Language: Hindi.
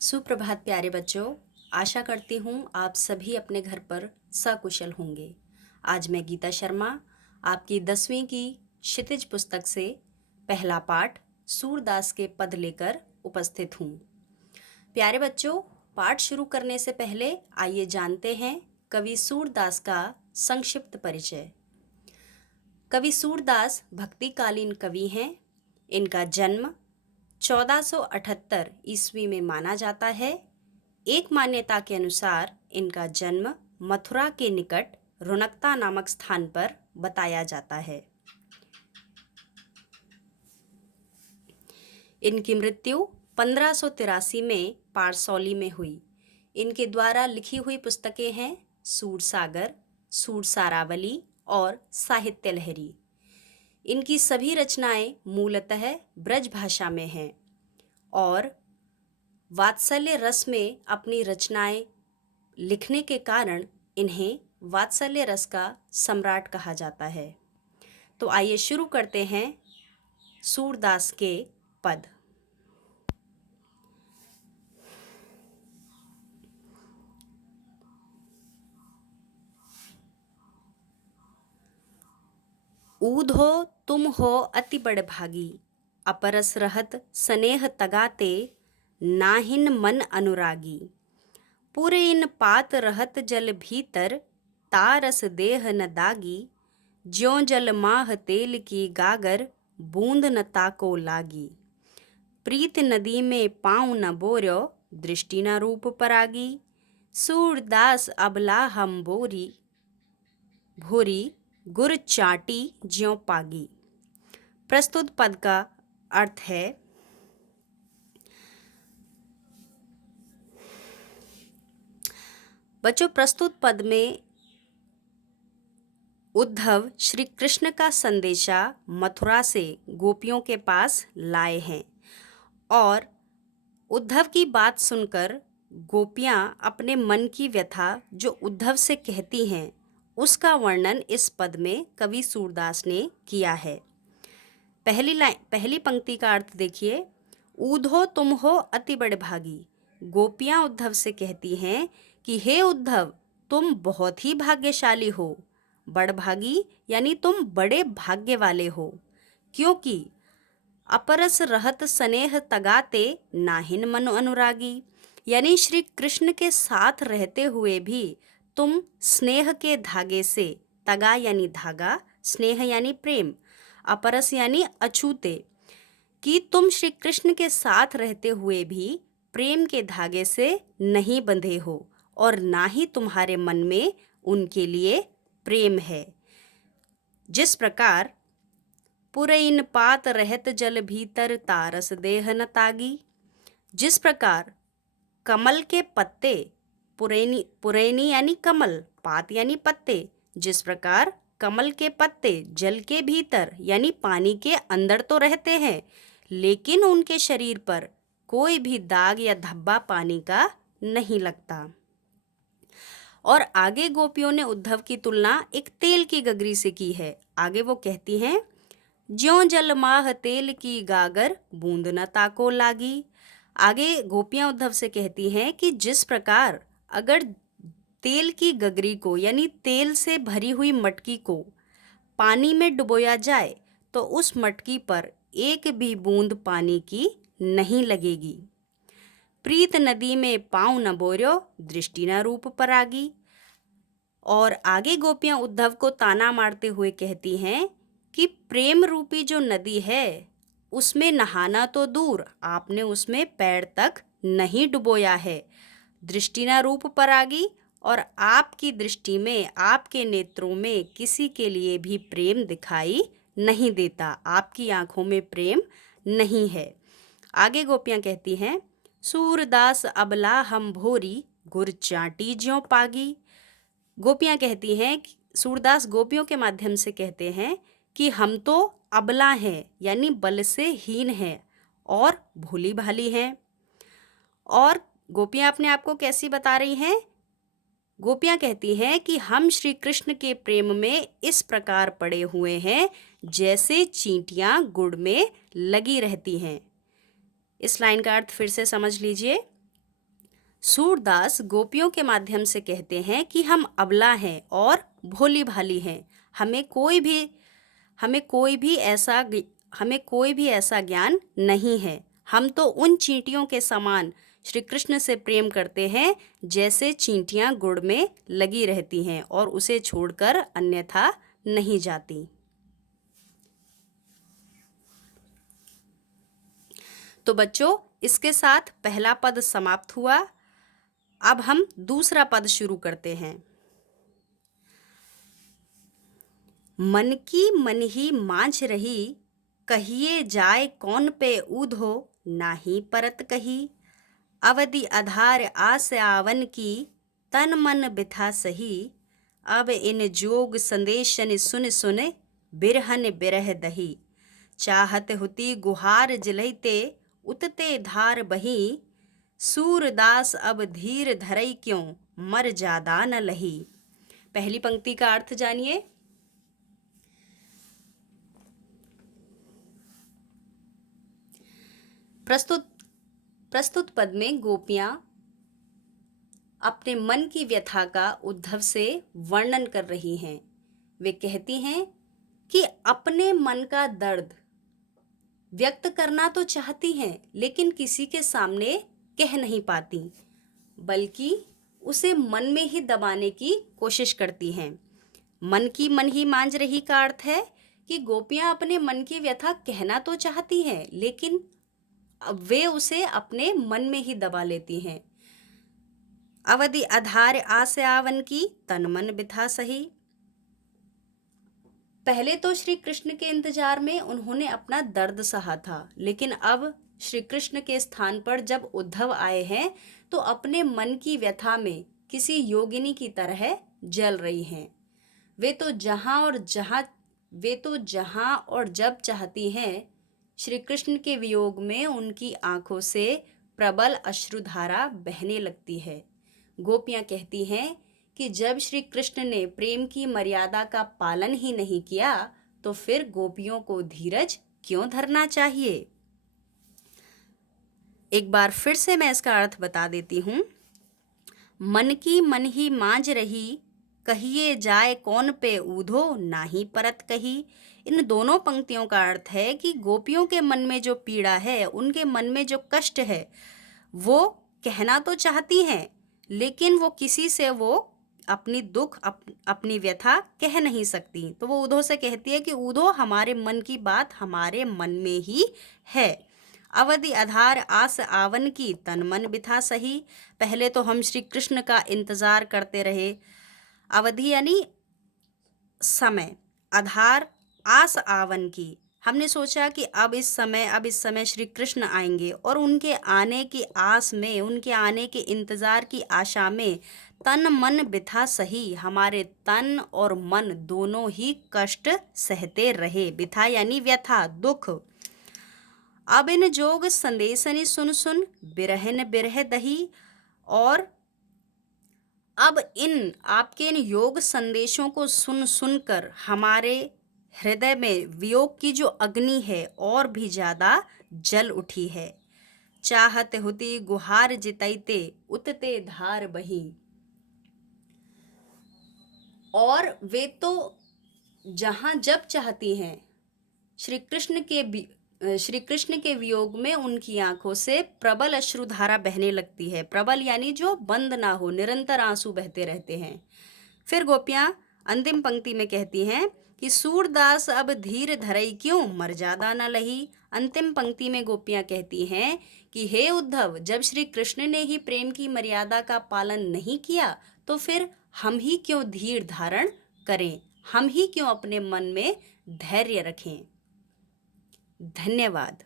सुप्रभात प्यारे बच्चों। आशा करती हूँ आप सभी अपने घर पर सकुशल होंगे। आज मैं गीता शर्मा आपकी 10वीं की क्षितिज पुस्तक से पहला पाठ सूरदास के पद लेकर उपस्थित हूँ। प्यारे बच्चों, पाठ शुरू करने से पहले आइए जानते हैं कवि सूरदास का संक्षिप्त परिचय। कवि सूरदास भक्तिकालीन कवि हैं। इनका जन्म 1478 ईस्वी में माना जाता है। एक मान्यता के अनुसार इनका जन्म मथुरा के निकट रोनकता नामक स्थान पर बताया जाता है। इनकी मृत्यु 1583 में पारसौली में हुई। इनके द्वारा लिखी हुई पुस्तकें हैं सूरसागर, सूरसारावली और साहित्य लहरी। इनकी सभी रचनाएं मूलतः ब्रज भाषा में हैं और वात्सल्य रस में अपनी रचनाएं लिखने के कारण इन्हें वात्सल्य रस का सम्राट कहा जाता है। तो आइए शुरू करते हैं सूरदास के पद। ऊध हो तुम हो अति बड़ भागी, अपरस रहत स्नेह तगाते, नाहिन मन अनुरागी। पूरे इन पात रहत जल भीतर, तारस देह न दागी। ज्यों जल माह तेल की गागर, बूंद न ताको लागी। प्रीत नदी में पाँव न बोर्यो, दृष्टि न रूप परागी। सूरदास अबला हम बोरी, भोरी गुर चाटी ज्यों पागी। प्रस्तुत पद का अर्थ है बच्चों, प्रस्तुत पद में उद्धव श्री कृष्ण का संदेशा मथुरा से गोपियों के पास लाए हैं और उद्धव की बात सुनकर गोपियां अपने मन की व्यथा जो उद्धव से कहती हैं उसका वर्णन इस पद में कवि सूरदास ने किया है। पहली पंक्ति का अर्थ देखिए। ऊधो तुम हो अति बड़ भागी। गोपियां उद्धव से कहती हैं कि हे उद्धव, तुम बहुत ही भाग्यशाली हो। बड़भागी यानी तुम बड़े भाग्य वाले हो, क्योंकि अपरस रहत स्नेह तगाते, नाहिन मन अनुरागी। यानी श्री कृष्ण के साथ रहते हुए भी तुम स्नेह के धागे से, तगा यानी धागा, स्नेह यानी प्रेम, अपरस यानी अछूते, कि तुम श्री कृष्ण के साथ रहते हुए भी प्रेम के धागे से नहीं बंधे हो और ना ही तुम्हारे मन में उनके लिए प्रेम है। जिस प्रकार पुरैन पात रहत जल भीतर, तारस देह न तागी। जिस प्रकार कमल के पत्ते, पुरैनी यानी कमल, पात यानी पत्ते, जिस प्रकार कमल के पत्ते जल के भीतर यानी पानी के अंदर तो रहते हैं, लेकिन उनके शरीर पर कोई भी दाग या धब्बा पानी का नहीं लगता। और आगे गोपियों ने उद्धव की तुलना एक तेल की गगरी से की है। आगे वो कहती हैं, ज्यों जल माह तेल की गागर, बूंद न ताको लागी। आगे गोपियां उद्धव से कहती हैं कि जिस प्रकार अगर तेल की गगरी को यानी तेल से भरी हुई मटकी को पानी में डुबोया जाए तो उस मटकी पर एक भी बूंद पानी की नहीं लगेगी। प्रीत नदी में पाँव न बोर्यो, दृष्टि न रूप परागी। और आगे गोपियां उद्धव को ताना मारते हुए कहती हैं कि प्रेम रूपी जो नदी है उसमें नहाना तो दूर, आपने उसमें पैर तक नहीं डुबोया है। दृष्टि न रूप परागी, और आपकी दृष्टि में, आपके नेत्रों में किसी के लिए भी प्रेम दिखाई नहीं देता, आपकी आंखों में प्रेम नहीं है। आगे गोपियां कहती हैं, सूरदास अबला हम भोरी, गुर चाटी ज्यों पागी। गोपियां कहती हैं, सूरदास गोपियों के माध्यम से कहते हैं कि हम तो अबला हैं यानी बल से हीन हैं और भोली भाली हैं। और गोपियां अपने आप को कैसी बता रही हैं? गोपियां कहती हैं कि हम श्री कृष्ण के प्रेम में इस प्रकार पड़े हुए हैं जैसे चींटियां गुड़ में लगी रहती हैं। इस लाइन का अर्थ फिर से समझ लीजिए। सूरदास गोपियों के माध्यम से कहते हैं कि हम अबला हैं और भोली भाली हैं। हमें कोई भी हमें कोई भी ऐसा हमें कोई भी ऐसा ज्ञान नहीं है। हम तो उन चींटियों के समान श्री कृष्ण से प्रेम करते हैं जैसे चींटियां गुड़ में लगी रहती हैं और उसे छोड़कर अन्यथा नहीं जाती। तो बच्चों, इसके साथ पहला पद समाप्त हुआ। अब हम दूसरा पद शुरू करते हैं। मन की मन ही मांझ रही, कहिए जाए कौन पे ऊधो, नाही परत कही। अवधि आधार आस आवन की, तन मन बिथा सही। अब इन जोग संदेशन सुन सुन, बिरहन बिरह दही। चाहत हुती गुहार जिलहिते, उतते धार बही। सूरदास अब धीर धरई क्यों, मर जादा न लही। पहली पंक्ति का अर्थ जानिए। प्रस्तुत पद में गोपियां अपने मन की व्यथा का उद्धव से वर्णन कर रही हैं। वे कहती हैं कि अपने मन का दर्द व्यक्त करना तो चाहती हैं, लेकिन किसी के सामने कह नहीं पाती, बल्कि उसे मन में ही दबाने की कोशिश करती हैं। मन की मन ही मांझ रही का अर्थ है कि गोपियां अपने मन की व्यथा कहना तो चाहती हैं, लेकिन वे उसे अपने मन में ही दबा लेती हैं। अवधि आधार आस आवन की, तन मन बिथा सही। पहले तो श्री कृष्ण के इंतजार में उन्होंने अपना दर्द सहा था, लेकिन अब श्री कृष्ण के स्थान पर जब उद्धव आए हैं तो अपने मन की व्यथा में किसी योगिनी की तरह जल रही हैं। वे तो जहां और जब चाहती हैं, श्री कृष्ण के वियोग में उनकी आंखों से प्रबल अश्रुधारा बहने लगती है। गोपियां कहती हैं कि जब श्री कृष्ण ने प्रेम की मर्यादा का पालन ही नहीं किया, तो फिर गोपियों को धीरज क्यों धरना चाहिए। एक बार फिर से मैं इसका अर्थ बता देती हूँ। मन की मन ही मांझ रही, कहिए जाए कौन पे ऊधो, नाही परत कही। इन दोनों पंक्तियों का अर्थ है कि गोपियों के मन में जो पीड़ा है, उनके मन में जो कष्ट है, वो कहना तो चाहती हैं, लेकिन वो किसी से वो अपनी दुख अपनी व्यथा कह नहीं सकती। तो वो ऊधो से कहती है कि ऊधो, हमारे मन की बात हमारे मन में ही है। अवधि आधार आस आवन की, तन मन बिथा सही। पहले तो हम श्री कृष्ण का इंतजार करते रहे। अवधि यानी समय, आधार आस आवन की, हमने सोचा कि अब इस समय श्री कृष्ण आएंगे, और उनके आने की आस में, उनके आने के इंतजार की आशा में तन मन बिथा सही, हमारे तन और मन दोनों ही कष्ट सहते रहे। बिथा यानी व्यथा, दुख। अब इन जोग संदेशनि सुन सुन, बिरहन बिरह दही। और अब आपके इन योग संदेशों को सुन सुनकर हमारे हृदय में वियोग की जो अग्नि है और भी ज्यादा जल उठी है। चाहत हुती गुहार जितैते, उतते धार बही। और वे तो जहां जब चाहती हैं, श्री कृष्ण के वियोग में उनकी आंखों से प्रबल अश्रुधारा बहने लगती है। प्रबल यानी जो बंद ना हो, निरंतर आंसू बहते रहते हैं। फिर गोपियां अंतिम पंक्ति में कहती हैं कि सूरदास अब धीर धरई क्यों, मर जादा न लही। अंतिम पंक्ति में गोपियां कहती हैं कि हे उद्धव, जब श्री कृष्ण ने ही प्रेम की मर्यादा का पालन नहीं किया, तो फिर हम ही क्यों धीर धारण करें, हम ही क्यों अपने मन में धैर्य रखें। धन्यवाद।